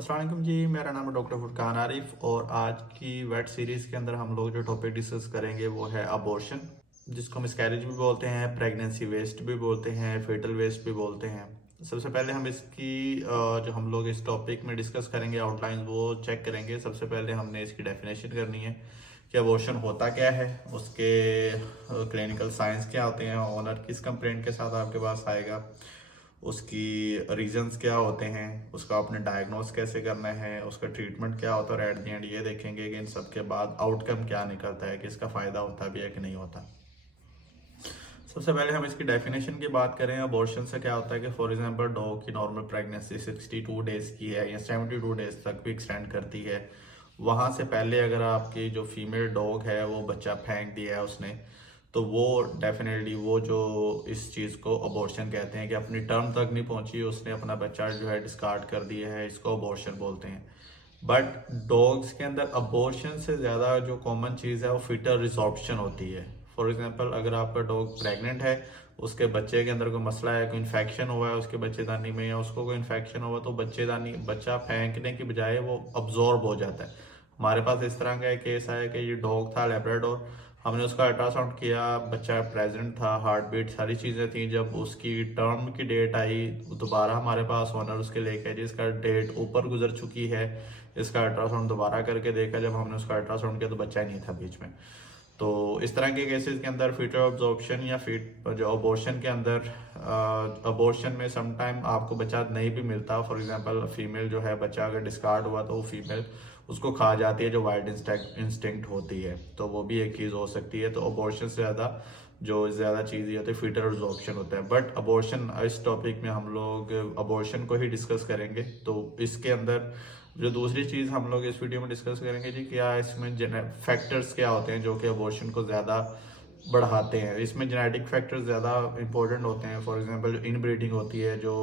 अस्सलाम वालेकुम जी, मेरा नाम है डॉक्टर फुरकान आरिफ और आज की वेट सीरीज़ के अंदर हम लोग जो टॉपिक डिस्कस करेंगे वो है अबॉर्शन, जिसको मिसकैरेज भी बोलते हैं, प्रेगनेंसी वेस्ट भी बोलते हैं, फेटल वेस्ट भी बोलते हैं। सबसे पहले हम इसकी जो हम लोग इस टॉपिक में डिस्कस करेंगे आउटलाइन वो चेक करेंगे। सबसे पहले हमने इसकी डेफिनेशन करनी है कि अबॉर्शन होता क्या है, उसके क्लिनिकल साइंस क्या होते हैं, ओनर किस कंप्लेंट के साथ आपके पास आएगा, उसकी रीजंस क्या होते हैं, उसका आपने डायग्नोस कैसे करना है, उसका ट्रीटमेंट क्या होता है और एट द एंड ये देखेंगे कि इन सब के बाद आउटकम क्या निकलता है, कि इसका फ़ायदा होता भी है कि नहीं होता। सबसे पहले हम इसकी डेफिनेशन की बात करें। अबॉर्शन से क्या होता है कि फॉर एग्जांपल डॉग की नॉर्मल प्रेगनेंसी 62 डेज़ की है या 72 डेज़ तक भी एक्सटेंड करती है। वहाँ से पहले अगर आपकी जो फीमेल डॉग है वो बच्चा फेंक दिया है उसने, तो वो डेफिनेटली वो जो इस चीज़ को अबॉर्शन कहते हैं कि अपनी टर्म तक नहीं पहुंची, उसने अपना बच्चा जो है डिस्कार्ड कर दिया है, इसको अबॉर्शन बोलते हैं। बट डॉग्स के अंदर अबॉर्शन से ज़्यादा जो कॉमन चीज़ है वो फीटल रिसॉर्प्शन होती है। फॉर एग्जांपल अगर आपका डॉग प्रेग्नेंट है, उसके बच्चे के अंदर कोई मसला है, कोई इन्फेक्शन हुआ है उसके बच्चेदानी में या उसको कोई इन्फेक्शन हुआ तो बच्चा फेंकने की बजाय वो अब्जॉर्ब हो जाता है। हमारे पास इस तरह का एक केस आया कि ये डॉग था लेब्राडोर, हमने उसका अल्ट्रासाउंड किया, बच्चा प्रेजेंट था, हार्ट बीट सारी चीज़ें थी। जब उसकी टर्म की डेट आई दोबारा हमारे पास ओनर उसके लेके जिसका डेट ऊपर गुजर चुकी है, इसका अल्ट्रासाउंड दोबारा करके देखा, जब हमने उसका अल्ट्रासाउंड किया तो बच्चा ही नहीं था बीच में। तो इस तरह के केसेस के अंदर फीटर ऑब्जॉर्प्शन या फीट जो अबॉर्शन के अंदर अबॉर्शन में समटाइम आपको बच्चा नहीं भी मिलता। फॉर एग्जांपल फीमेल जो है बच्चा अगर डिस्कार्ड हुआ तो वो फीमेल उसको खा जाती है, जो वाइल्ड इंस्टिंक्ट होती है, तो वो भी एक चीज़ हो सकती है। तो अबॉर्शन से ज़्यादा चीज़ ये होती है फीटर ऑब्जॉर्प्शन होता है। बट अबॉर्शन इस टॉपिक में हम लोग अबॉर्शन को ही डिस्कस करेंगे। तो इसके अंदर जो दूसरी चीज़ हम लोग इस वीडियो में डिस्कस करेंगे जी, क्या इसमें फैक्टर्स क्या होते हैं जो कि अबॉर्शन को ज़्यादा बढ़ाते हैं। इसमें जेनेटिक फैक्टर्स ज़्यादा इंपॉर्टेंट होते हैं। फॉर एग्जांपल जो इनब्रीडिंग होती है, जो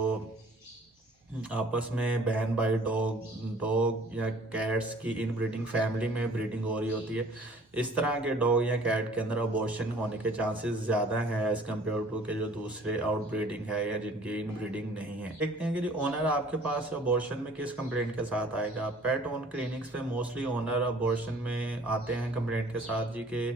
आपस में बहन भाई डॉग डॉग या कैट्स की इनब्रीडिंग फैमिली में ब्रीडिंग हो रही होती है, इस तरह के डॉग या कैट के अंदर अबॉर्शन होने के चांसेस ज़्यादा हैं एज कम्पेयर टू के जो दूसरे आउट ब्रीडिंग है या जिनकी इनब्रीडिंग नहीं है। देखते हैं कि जी ओनर आपके पास अबॉर्शन में किस कंप्लेंट के साथ आएगा। पेट ओन क्लिनिक्स पे मोस्टली ओनर अबॉर्शन में आते हैं कंप्लेंट के साथ जी के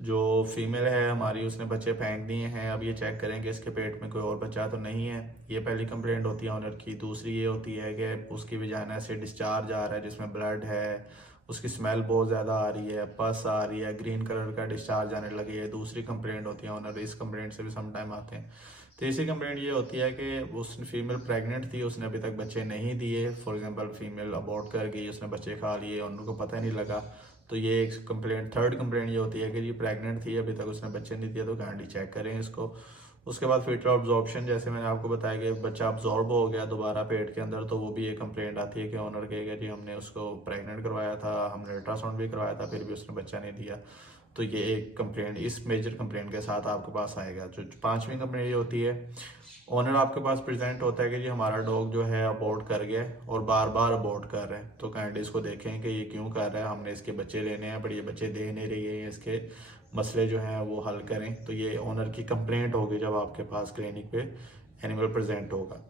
जो फीमेल है हमारी उसने बच्चे फेंक दिए हैं, अब ये चेक करें कि इसके पेट में कोई और बच्चा तो नहीं है। ये पहली कंप्लेंट होती है ऑनर की। दूसरी ये होती है कि उसकी वजाना से डिस्चार्ज आ रहा है जिसमें ब्लड है, उसकी स्मेल बहुत ज़्यादा आ रही है, पस आ रही है, ग्रीन कलर का डिस्चार्ज आने लगी है। दूसरी कंप्लेंट होती है ऑनर। इस कंप्लेंट से भी समटाइम आते हैं। तीसरी कंप्लेंट ये होती है कि उस फीमेल प्रेग्नेंट थी, उसने अभी तक बच्चे नहीं दिए। फॉर एग्जांपल फीमेल अबॉर्ट कर गई, उसने बच्चे खा लिए, उनको पता नहीं लगा। तो ये एक कंप्लेंट। थर्ड कंप्लेंट ये होती है कि ये प्रेग्नेंट थी, अभी तक उसने बच्चे नहीं दिए, तो काइंडली चेक करें इसको। उसके बाद फीटर ऑब्जॉर्प्शन, जैसे मैंने आपको बताया कि बच्चा अब्जॉर्ब हो गया दोबारा पेट के अंदर, तो वो भी एक कंप्लेंट आती है कि ऑनर कहेगा जी हमने उसको प्रेग्नेंट करवाया था, हमने अल्ट्रासाउंड भी करवाया था, फिर भी उसने बच्चा नहीं दिया। तो ये एक कंप्लेंट इस मेजर कंप्लेंट के साथ आपके पास आएगा। जो पांचवी कंप्लेंट ये होती है, ओनर आपके पास प्रेजेंट होता है कि जी हमारा डॉग जो है अबॉर्ट कर गया और बार बार अबॉर्ट कर रहे हैं, तो काइंडली इसको देखें कि ये क्यों कर रहा है, हमने इसके बच्चे लेने हैं बट ये बच्चे दे नहीं रही है, इसके मसले जो हैं वो हल करें। तो ये ओनर की कंप्लेंट होगी जब आपके पास क्लिनिक पे एनिमल प्रेजेंट होगा।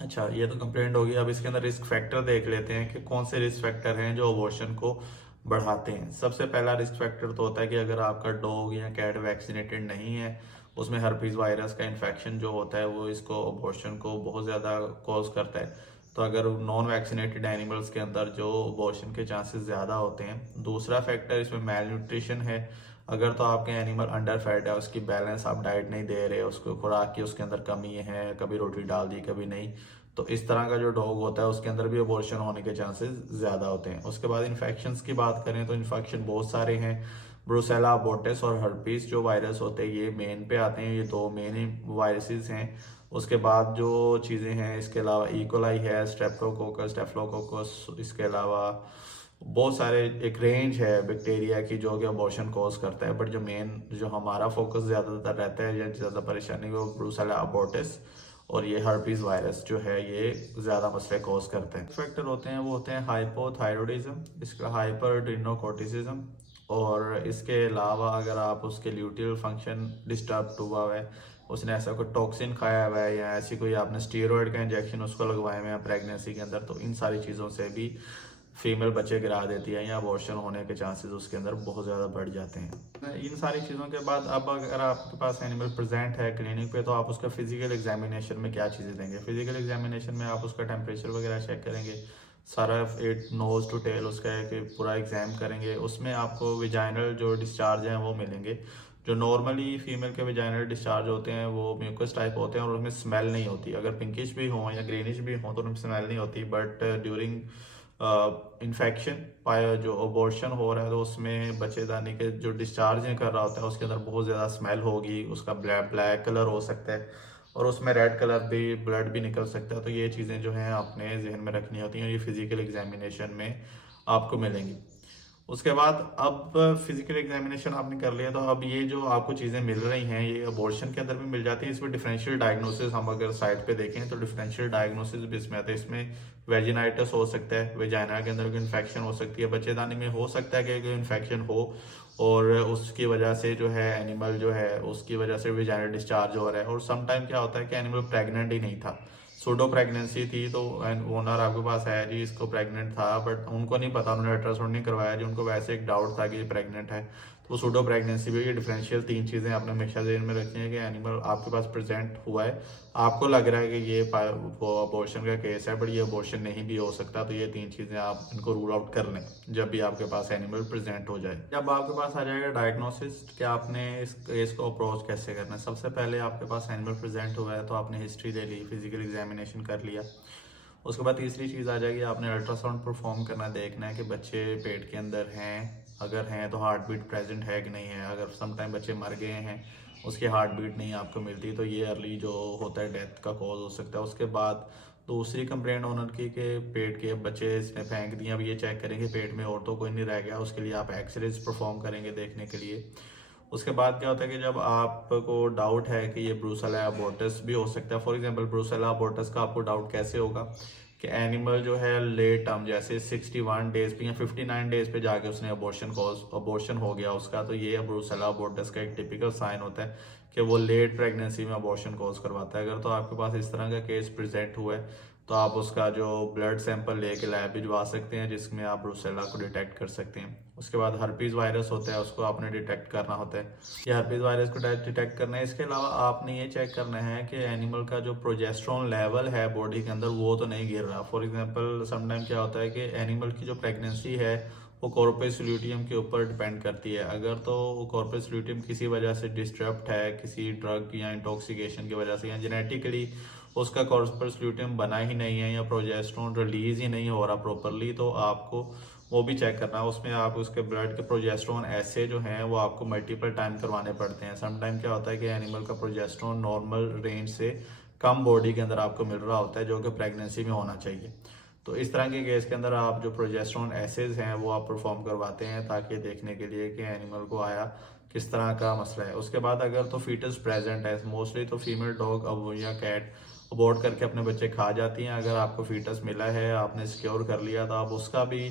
अच्छा, ये तो कंप्लेंट होगी। अब इसके अंदर रिस्क फैक्टर देख लेते हैं कि कौन से रिस्क फैक्टर हैं जो अबॉर्शन को बढ़ाते हैं। सबसे पहला रिस्क फैक्टर तो होता है कि अगर आपका डॉग या कैट वैक्सीनेटेड नहीं है, उसमें हर्पीज वायरस का इन्फेक्शन जो होता है वो इसको अबॉर्शन को बहुत ज़्यादा कॉज करता है। तो अगर नॉन वैक्सीनेटेड एनिमल्स के अंदर जो अबॉर्शन के चांसेस ज़्यादा होते हैं। दूसरा फैक्टर इसमें मेल न्यूट्रिशन है। अगर तो आपके एनिमल अंडर फेड है, उसकी बैलेंस आप डाइट नहीं दे रहे, उसको खुराक की उसके अंदर कमी है, कभी रोटी डाल दी कभी नहीं, तो इस तरह का जो डॉग होता है उसके अंदर भी अबॉर्शन होने के चांसेस ज़्यादा होते हैं। उसके बाद इन्फेक्शंस की बात करें तो इन्फेक्शन बहुत सारे हैं। ब्रुसेला अबॉर्टिस और हर्पीस जो वायरस होते हैं ये मेन पे आते हैं, ये दो मेन वायरसेस हैं। उसके बाद जो चीज़ें हैं इसके अलावा इकोलाई है, स्ट्रेप्टोकोकस, स्टेफलोकोकस, इसके अलावा बहुत सारे एक रेंज है बैक्टीरिया की जो कि अबॉर्शन कॉज करता है। बट जो मेन जो हमारा फोकस ज़्यादातर रहता है या ज़्यादा परेशानी वो ब्रूसेला अबॉर्टिस और ये हर्पीज वायरस जो है ये ज़्यादा मसले कॉज करते हैं। फैक्टर होते हैं वो होते हैं हाइपोथायरॉयडिज्म, इसका हाइपरटिनोकोर्टिसिज्म, और इसके अलावा अगर आप उसके ल्यूटियल फंक्शन डिस्टर्ब हुआ है उसने ऐसा कोई टॉक्सिन खाया हुआ है या ऐसी कोई आपने स्टीरॉयड का इंजेक्शन उसको लगवाए हुए हैं प्रेगनेंसी के अंदर, तो इन सारी चीज़ों से भी फीमेल बच्चे गिरा देती है या अबॉर्शन होने के चांसेस उसके अंदर बहुत ज़्यादा बढ़ जाते हैं। इन सारी चीज़ों के बाद अब अगर आपके पास एनिमल प्रेजेंट है क्लिनिक पे, तो आप उसका फिजिकल एग्जामिनेशन में क्या चीज़ें देंगे। फिजिकल एग्जामिनेशन में आप उसका टेम्परेचर वगैरह चेक करेंगे, सारा इट नोज टू टेल उसका है कि पूरा एग्जाम करेंगे। उसमें आपको विजाइनल जो डिस्चार्ज हैं वो मिलेंगे। जो नॉर्मली फीमेल के विजाइनल डिस्चार्ज होते हैं वो म्यूकस टाइप होते हैं और उनमें स्मेल नहीं होती। अगर पिंकिश भी हो या ग्रीनिश भी हो तो उनमें स्मेल नहीं होती, बट ड्यूरिंग इन्फेक्शन पाया जो अबॉर्शन हो रहा है तो उसमें बच्चेदानी के जो डिस्चार्ज कर रहा होता है उसके अंदर बहुत ज़्यादा स्मेल होगी, उसका ब्लैक कलर हो सकता है और उसमें रेड कलर भी ब्लड भी निकल सकता है। तो ये चीज़ें जो हैं आपने जहन में रखनी होती हैं, ये फिजिकल एग्जामिनेशन में आपको मिलेंगी। उसके बाद अब फिजिकल एग्जामिनेशन आपने कर लिया, तो अब ये जो आपको चीज़ें मिल रही हैं ये अबॉर्शन के अंदर भी मिल जाती है। इसमें डिफरेंशियल डायग्नोसिस हम अगर साइड पे देखें तो डिफरेंशियल डायग्नोसिस भी इसमें आता है। इसमें वेजिनाइटिस हो सकता है, वेजाइना के अंदर कोई इन्फेक्शन हो सकती है, बच्चेदानी में हो सकता है कि कोई इन्फेक्शन हो और उसकी वजह से जो है एनिमल जो है उसकी वजह से वेजाइनल डिस्चार्ज हो रहा है। और समटाइम क्या होता है कि एनिमल प्रेग्नेंट ही नहीं था, सूडो प्रेगनेंसी थी, तो ओनर आपके पास आया जी इसको प्रेग्नेंट था, बट उनको नहीं पता, उन्होंने अल्ट्रासाउंड नहीं करवाया जी, उनको वैसे एक डाउट था कि ये प्रेग्नेंट है। तो सूडो प्रेगनेंसी भी, ये डिफरेंशियल तीन चीज़ें आपने हमेशा ध्यान में रखनी है कि एनिमल आपके पास प्रेजेंट हुआ है, आपको लग रहा है कि ये अबॉर्शन का केस है बट ये अबॉर्शन नहीं भी हो सकता। तो ये तीन चीज़ें आप इनको रूल आउट कर लें जब भी आपके पास एनिमल प्रेजेंट हो जाए। जब आपके पास आ जाएगा डायग्नोसिस कि आपने इस केस को अप्रोच कैसे करना है, सबसे पहले आपके पास एनिमल प्रेजेंट हुआ है तो आपने हिस्ट्री ले ली, फिजिकल एग्जामिनेशन कर लिया। उसके बाद तीसरी चीज़ आ जाएगी, आपने अल्ट्रासाउंड परफॉर्म करना, देखना है कि बच्चे पेट के अंदर हैं, अगर हैं तो हार्ट बीट प्रेजेंट है कि नहीं है। अगर समटाइम बच्चे मर गए हैं उसकी हार्ट बीट नहीं आपको मिलती तो ये अर्ली जो होता है डेथ का कॉज हो सकता है। उसके बाद दूसरी कंप्लेंट ओनर की कि पेट के बच्चे इसने फेंक दिए, अब ये चेक करेंगे पेट में और तो कोई नहीं रह गया, उसके लिए आप एक्सरेज परफॉर्म करेंगे देखने के लिए। उसके बाद क्या होता है कि जब आपको डाउट है कि ये ब्रूसेला अबॉर्टस भी हो सकता है, फॉर एग्जांपल ब्रूसेला अबॉर्टस का आपको डाउट कैसे होगा कि एनिमल जो है लेट टर्म जैसे 61 डेज पे या 59 डेज पे जाके उसने अबॉर्शन हो गया उसका, तो ये ब्रूसेला अबॉर्टस का एक टिपिकल साइन होता है कि वो लेट प्रेगनेंसी में अबॉर्शन कॉज करवाता है। अगर तो आपके पास इस तरह का केस प्रेजेंट हुआ है तो आप उसका जो ब्लड सैंपल लेके लैब भिजवा सकते हैं जिसमें आप ब्रूसेला को डिटेक्ट कर सकते हैं। उसके बाद हर्पीज वायरस होता है, उसको आपने डिटेक्ट करना होता है, ये हर्पीज वायरस को डिटेक्ट करना है। इसके अलावा आपने ये चेक करना है कि एनिमल का जो प्रोजेस्ट्रॉन लेवल है बॉडी के अंदर वो तो नहीं गिर रहा। फॉर एग्जांपल समटाइम क्या होता है कि एनिमल की जो प्रेगनेंसी है वो कॉर्पस ल्यूटियम के ऊपर डिपेंड करती है। अगर तो वो कॉर्पस ल्यूटियम किसी वजह से डिस्टर्ब्ड है, किसी ड्रग या इंटॉक्सिकेशन की वजह से, या जेनेटिकली उसका कॉर्पस ल्यूटियम बना ही नहीं है या प्रोजेस्टेरोन रिलीज ही नहीं हो रहा प्रॉपरली, तो आपको वो भी चेक करना है। उसमें आप उसके ब्लड के प्रोजेस्टेरोन ऐसे जो हैं वो आपको मल्टीपल टाइम करवाने पड़ते हैं। समटाइम क्या होता है कि एनिमल का प्रोजेस्टेरोन नॉर्मल रेंज से कम बॉडी के अंदर आपको मिल रहा होता है जो कि प्रेगनेंसी में होना चाहिए। तो इस तरह के केस के अंदर आप जो प्रोजेस्टेरोन एसेज हैं वो आप परफॉर्म करवाते हैं ताकि देखने के लिए कि एनिमल को आया किस तरह का मसला है। उसके बाद अगर तो फीटस प्रेजेंट है, मोस्टली तो फीमेल डॉग अब या कैट अबॉर्ट करके अपने बच्चे खा जाती हैं। अगर आपको फीटस मिला है, आपने सिक्योर कर लिया, तो आप उसका भी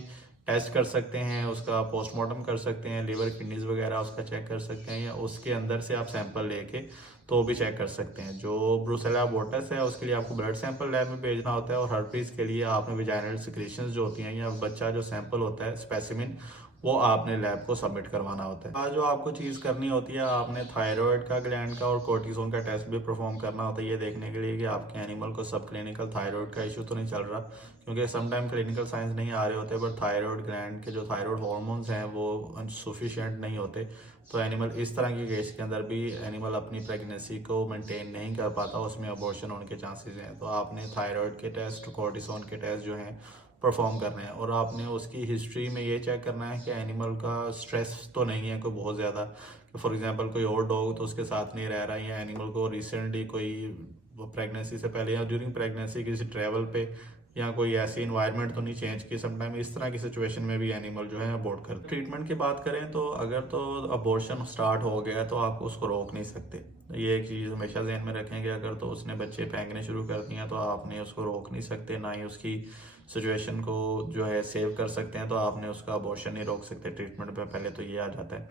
टेस्ट कर सकते हैं, उसका पोस्टमार्टम कर सकते हैं, लीवर किडनीज वगैरह उसका चेक कर सकते हैं, या उसके अंदर से आप सैंपल लेके तो भी चेक कर सकते हैं। जो ब्रूसेला अबॉर्टस है उसके लिए आपको ब्लड सैंपल लैब में भेजना होता है, और हर्पीज के लिए आपने विजाइनल सिक्रीशंस जो होती हैं या बच्चा जो सैंपल होता है स्पेसिमिन वो आपने लैब को सबमिट करवाना होता है। आज जो आपको चीज़ करनी होती है, आपने थायराइड का ग्लैंड का और कोर्टिसोन का टेस्ट भी परफॉर्म करना होता है, ये देखने के लिए कि आपके एनिमल को सब क्लिनिकल थायराइड का इशू तो नहीं चल रहा, क्योंकि समटाइम क्लिनिकल साइंस नहीं आ रहे होते बट थायराइड ग्लैंड के जो थायराइड हार्मोन्स हैं वो सफिशिएंट नहीं होते। तो एनिमल इस तरह की केस के अंदर भी एनिमल अपनी प्रेगनेंसी को मेंटेन नहीं कर पाता, उसमें अबॉर्शन होने के चांसेस हैं। तो आपने थायराइड के टेस्ट, कोर्टिसोन के टेस्ट जो हैं परफॉर्म करने हैं, और आपने उसकी हिस्ट्री में ये चेक करना है कि एनिमल का स्ट्रेस तो नहीं है कोई बहुत ज़्यादा, कि फॉर एग्जांपल कोई और डॉग तो उसके साथ नहीं रह रहा है, या एनिमल को रिसेंटली कोई प्रेगनेंसी से पहले या ड्यूरिंग प्रेगनेंसी किसी ट्रैवल पे या कोई ऐसी इन्वायरमेंट तो नहीं चेंज की। समटाइम इस तरह की सिचुएशन में भी एनिमल जो है अबॉर्ट करते। ट्रीटमेंट की बात करें तो अगर तो अबॉर्शन स्टार्ट हो गया तो आप उसको रोक नहीं सकते, ये एक चीज़ हमेशा ध्यान में रखेंगे। अगर तो उसने बच्चे फेंकने शुरू कर दिए हैं तो आपने उसको रोक नहीं सकते, ना ही उसकी सिचुएशन को जो है सेव कर सकते हैं, तो आपने उसका अबॉर्शन नहीं रोक सकते ट्रीटमेंट पे, पहले तो ये आ जाता है।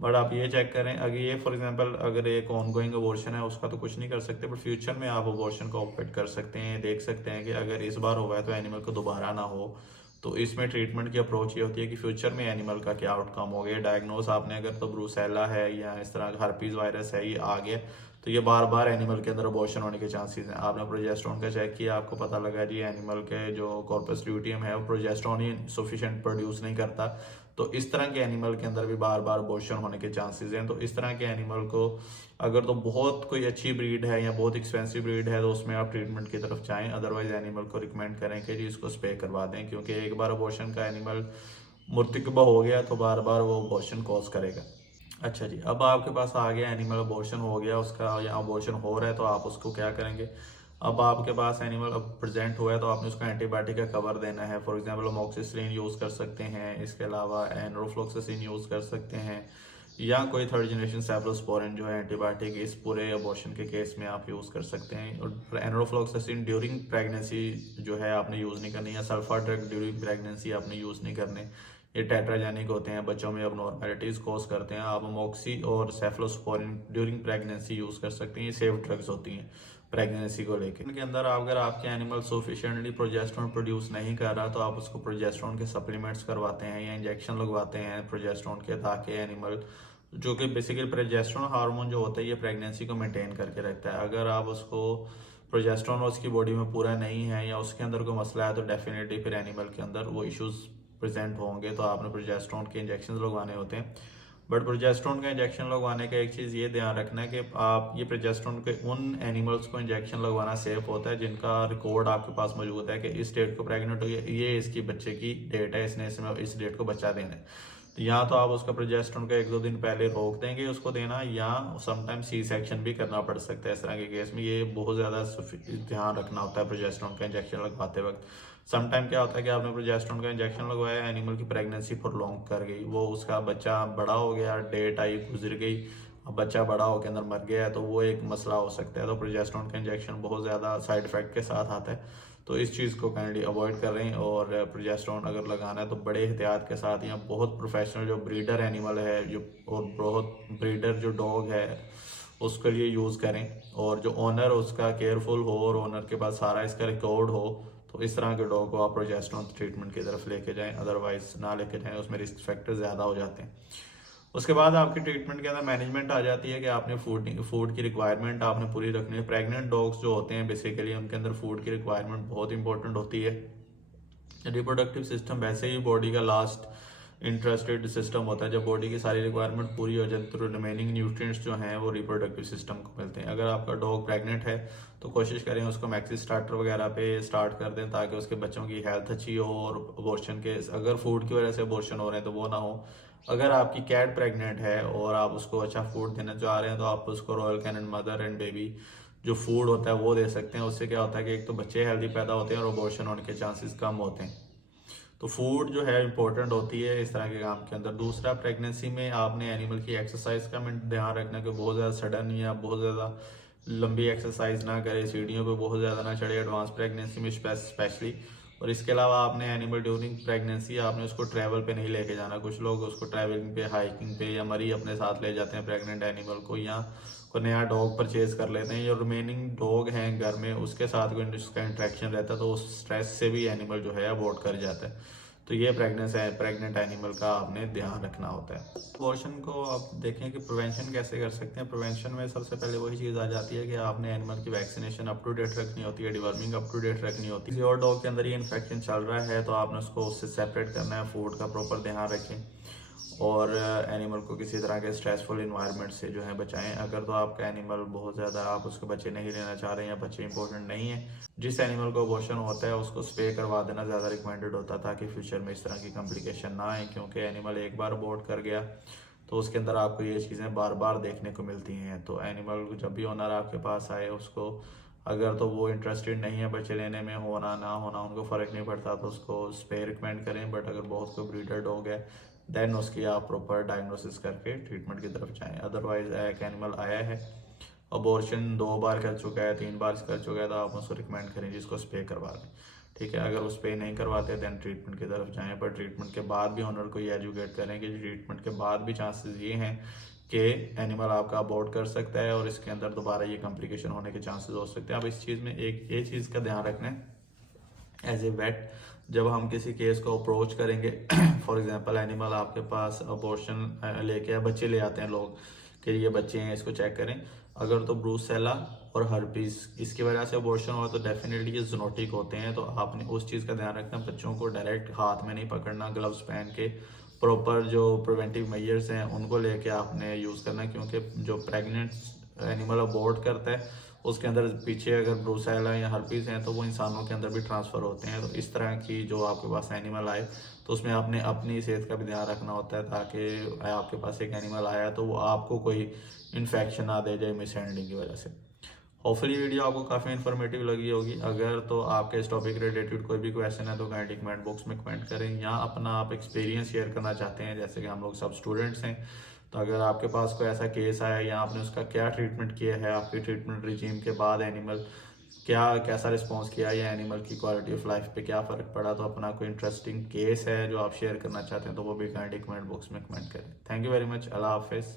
बट आप ये चेक करें, अगर ये फॉर एग्जांपल अगर एक ऑनगोइंग अबॉर्शन है उसका तो कुछ नहीं कर सकते, बट फ्यूचर में आप अबॉर्शन को ऑप्ट कर सकते हैं। देख सकते हैं कि अगर इस बार हुआ है तो एनिमल को दोबारा ना हो। तो इसमें ट्रीटमेंट की अप्रोच ये होती है कि फ्यूचर में एनिमल का क्या आउटकम हो गया, डायग्नोस आपने अगर तो ब्रूसेला है या इस तरह का हर्पीज वायरस है ये आ गया, तो ये बार बार एनिमल के अंदर अबॉर्शन होने के चांसेस हैं। आपने प्रोजेस्टेरोन का चेक किया, आपको पता लगा जी एनिमल के जो कॉर्पस ल्यूटियम है वो प्रोजेस्टेरोन ही सफिशिएंट प्रोड्यूस नहीं करता, तो इस तरह के एनिमल के अंदर भी बार बार अबॉर्शन होने के चांसेस हैं। तो इस तरह के एनिमल को अगर तो बहुत कोई अच्छी ब्रीड है या बहुत एक्सपेंसिव ब्रीड है तो उसमें आप ट्रीटमेंट की तरफ जाएं, अदरवाइज एनिमल को रिकमेंड करें कि जी इसको स्प्रे करवा दें, क्योंकि एक बार अबॉर्शन का एनिमल मुर्तकबा हो गया तो बार बार वो अबॉर्शन कॉज करेगा। अच्छा जी, अब आपके पास आ गया एनिमल अबॉर्शन हो गया उसका या अबॉर्शन हो रहा है, तो आप उसको क्या करेंगे। अब आपके पास एनिमल अब प्रेजेंट हुआ है तो आपने उसको एंटीबायोटिक का कवर देना है। फॉर एग्जांपल अमोक्सिसिलिन यूज़ कर सकते हैं, इसके अलावा एनरोफ्लॉक्सासिन यूज़ कर सकते हैं, या कोई थर्ड जनरेशन सेफलोस्पोरिन जो है एंटीबायोटिक इस पूरे अबॉर्शन के केस में आप यूज़ कर सकते हैं। और एनरोफ्लॉक्सासिन ड्यूरिंग प्रेगनेंसी जो है आपने यूज़ नहीं करनी, या सल्फा ड्रग ड्यूरिंग प्रेगनेंसी आपने यूज़ नहीं करने, ये टेट्राजेनिक होते हैं, बच्चों में अबनॉर्मैलिटीज कॉज करते हैं। आप अमोक्सी और सेफलोस्पोरिन ड्यूरिंग प्रेगनेंसी यूज़ कर सकते हैं, ये सेफ ड्रग्स होती हैं प्रेगनेंसी को लेकर। इनके अंदर अगर आपके एनिमल सफिशिएंटली प्रोजेस्टेरोन प्रोड्यूस नहीं कर रहा तो आप उसको प्रोजेस्टेरोन के सप्लीमेंट्स करवाते हैं या इंजेक्शन लगवाते हैं प्रोजेस्टेरोन के, ताकि एनिमल जो कि बेसिकली प्रोजेस्टेरोन हार्मोन जो होता है ये प्रेगनेंसी को मेंटेन करके रखता है। अगर आप उसको प्रोजेस्टेरोन उसकी बॉडी में पूरा नहीं है या उसके अंदर कोई मसला है तो डेफिनेटली फिर एनिमल के अंदर वो इश्यूज प्रेजेंट होंगे, तो आपने प्रोजेस्टेरोन के इंजेक्शन लगवाने होते हैं। बट प्रोजेस्टेरोन का इंजेक्शन लगवाने का एक चीज़ ये ध्यान रखना है कि आप ये प्रोजेस्टेरोन के उन एनिमल्स को इंजेक्शन लगवाना सेफ होता है जिनका रिकॉर्ड आपके पास मौजूद है कि इस डेट को प्रेग्नेंट हुई है, ये इसकी बच्चे की डेट है, इसने इसमें इस डेट को बच्चा देना है। तो या तो आप उसका प्रोजेस्टेरोन का 1-2 दिन पहले रोक देंगे उसको देना, या समटाइम सी सेक्शन भी करना पड़ सकता है इस तरह के केस में। ये बहुत ज़्यादा ध्यान रखना होता है प्रोजेस्टेरोन का इंजेक्शन लगवाते वक्त। समटाइम क्या होता है कि आपने प्रोजेस्टेरोन का इंजेक्शन लगवाया, एनिमल की प्रेगनेंसी प्रोलॉन्ग कर गई, वो उसका बच्चा बड़ा हो गया, डेट आई गुजर गई, अब बच्चा बड़ा होकर अंदर मर गया है, तो वो एक मसला हो सकता है। तो प्रोजेस्टेरोन का इंजेक्शन बहुत ज़्यादा साइड इफेक्ट के साथ आता है, तो इस चीज़ को काइंडली अवॉइड करें। और प्रोजेस्टेरोन अगर लगाना है तो बड़े एहतियात के साथ, या बहुत प्रोफेशनल जो ब्रीडर एनिमल है जो और बहुत ब्रीडर जो डॉग है उसके लिए यूज़ करें, और जो ओनर उसका केयरफुल हो और ओनर के पास सारा इसका रिकॉर्ड हो, तो इस तरह के डॉग को आप प्रोजेस्टेरोन ट्रीटमेंट की तरफ लेके जाएं, अदरवाइज ना लेके जाएं, उसमें रिस्क फैक्टर ज़्यादा हो जाते हैं। उसके बाद आपकी ट्रीटमेंट के अंदर मैनेजमेंट आ जाती है कि आपने फूड की रिक्वायरमेंट आपने पूरी रखनी है। प्रेग्नेंट डॉग्स जो होते हैं बेसिकली उनके अंदर फूड की रिक्वायरमेंट बहुत इंपॉर्टेंट होती है। रिप्रोडक्टिव सिस्टम वैसे ही बॉडी का लास्ट इंटरेस्टेड सिस्टम होता है, जब बॉडी की सारी रिक्वायरमेंट पूरी हो जाती है तो रिमेनिंग न्यूट्रिएंट्स जो हैं वो रिप्रोडक्टिव सिस्टम को मिलते हैं। अगर आपका डॉग प्रेग्नेंट है तो कोशिश करें उसको मैक्सी स्टार्टर वगैरह पे स्टार्ट कर दें ताकि उसके बच्चों की हेल्थ अच्छी हो, और अबॉर्शन के अगर फूड की वजह से अबॉर्शन हो रहे हैं तो वो ना हो। अगर आपकी कैट प्रेग्नेंट है और आप उसको अच्छा फूड देना चाह रहे हैं तो आप उसको Royal Canin mother and baby जो फूड होता है वो दे सकते हैं। उससे क्या होता है कि एक तो बच्चे हेल्दी पैदा होते हैं और अबॉर्शन होने के चांसेस कम होते हैं। तो फूड जो है इंपॉर्टेंट होती है इस तरह के काम के अंदर। दूसरा, प्रेगनेंसी में आपने एनिमल की एक्सरसाइज का ध्यान रखना कि बहुत ज़्यादा सडन या बहुत ज़्यादा लंबी एक्सरसाइज ना करे, सीढ़ियों पे बहुत ज़्यादा ना चढ़े एडवांस प्रेगनेंसी में स्पेशली। और इसके अलावा आपने एनिमल ड्यूरिंग प्रेगनेंसी आपने उसको ट्रैवल पे नहीं लेके जाना। कुछ लोग उसको ट्रैवलिंग पे, हाइकिंग पे या मरी अपने साथ ले जाते हैं प्रेग्नेंट एनिमल को, या कोई नया डॉग परचेज कर लेते हैं, या रिमेनिंग डॉग हैं घर में उसके साथ कोई उसका इंट्रैक्शन रहता है तो उस स्ट्रेस से भी एनिमल जो है अबॉर्ट कर जाता है। तो ये प्रेग्नेंट एनिमल का आपने ध्यान रखना होता है। अबॉर्शन को आप देखें कि प्रिवेंशन कैसे कर सकते हैं। प्रिवेंशन में सबसे पहले वही चीज़ आ जाती है कि आपने एनिमल की वैक्सीनेशन अप टू डेट रखनी होती है, डिवर्मिंग अप टू डेट रखनी होती है। किसी और डॉग के अंदर ये इन्फेक्शन चल रहा है तो आपने उसको उससे सेपरेट करना है, फूड का प्रॉपर ध्यान रखें, और एनिमल को किसी तरह के स्ट्रेसफुल इन्वायरमेंट से जो है बचाएं। अगर तो आपका एनिमल बहुत ज़्यादा आप उसके बच्चे नहीं लेना चाह रहे हैं या बच्चे इंपॉर्टेंट नहीं है, जिस एनिमल को अबॉर्शन होता है उसको स्प्रे करवा देना ज़्यादा रिकमेंडेड होता है ताकि फ्यूचर में इस तरह की कॉम्प्लिकेशन ना आए, क्योंकि एनिमल एक बार अबॉर्ट कर गया तो उसके अंदर आपको ये चीज़ें बार बार देखने को मिलती हैं। तो एनिमल जब भी ओनर आपके पास आए उसको अगर तो वो इंटरेस्टेड नहीं है बच्चे लेने में, होना ना होना उनको फ़र्क नहीं पड़ता, तो उसको स्प्रे रिकमेंड करें। बट अगर बहुत कोई ब्रीडर डॉग है देन उसकी आप प्रॉपर डायग्नोसिस करके ट्रीटमेंट की तरफ जाएं। अदरवाइज एक एनिमल आया है अबॉर्शन 2 बार कर चुका है, 3 बार कर चुका है, तो आप उसको रिकमेंड करें जिसको स्प्रे करवा लें। ठीक है। अगर उस पर नहीं करवाते दैन ट्रीटमेंट की तरफ जाएं, पर ट्रीटमेंट के बाद भी ऑनर को ये एजुकेट करें कि ट्रीटमेंट के बाद भी चांसेस ये हैं कि एनिमल आपका अबॉर्ट कर सकता है और इसके अंदर दोबारा ये कॉम्प्लिकेशन होने के चांसेस हो सकते हैं। अब इस चीज़ में एक ये चीज़ का ध्यान रखना है एज ए वेट, जब हम किसी केस को अप्रोच करेंगे फॉर एग्जांपल एनिमल आपके पास अबॉर्शन लेके बच्चे ले आते हैं लोग कि ये बच्चे हैं इसको चेक करें, अगर तो ब्रूसेला और हर्पीस इसकी वजह से अबॉर्शन हुआ तो डेफिनेटली ये जूनोटिक होते हैं। तो आपने उस चीज़ का ध्यान रखना, बच्चों को डायरेक्ट हाथ में नहीं पकड़ना, ग्लव्स पहन के प्रॉपर जो प्रिवेंटिव मेजर्स हैं उनको लेके आपने यूज़ करना, क्योंकि जो प्रेग्नेंट एनिमल अबॉर्ट करता है उसके अंदर पीछे अगर ब्रूसेला या हर्पीस हैं तो वो इंसानों के अंदर भी ट्रांसफ़र होते हैं। तो इस तरह की जो आपके पास एनिमल आए तो उसमें आपने अपनी सेहत का भी ध्यान रखना होता है, ताकि आपके पास एक एनिमल आया तो वो आपको कोई इन्फेक्शन ना दे जाए मिस हैंडलिंग की वजह से। होपफुली वीडियो आपको काफ़ी इन्फॉर्मेटिव लगी होगी। अगर तो आपके इस टॉपिक रिलेटेड कोई भी क्वेश्चन है तो काइंडली कमेंट बॉक्स में कमेंट करें, या अपना आप एक्सपीरियंस शेयर करना चाहते हैं, जैसे कि हम लोग सब स्टूडेंट्स हैं, तो अगर आपके पास कोई ऐसा केस आया या आपने उसका क्या ट्रीटमेंट किया है, आपकी ट्रीटमेंट रिजीम के बाद एनिमल क्या कैसा रिस्पॉन्स किया या एनिमल की क्वालिटी ऑफ लाइफ पे क्या फ़र्क पड़ा, तो अपना कोई इंटरेस्टिंग केस है जो आप शेयर करना चाहते हैं तो वो भी काइंडली कमेंट बॉक्स में कमेंट करें। Thank you very much. अल्लाह हाफिज़।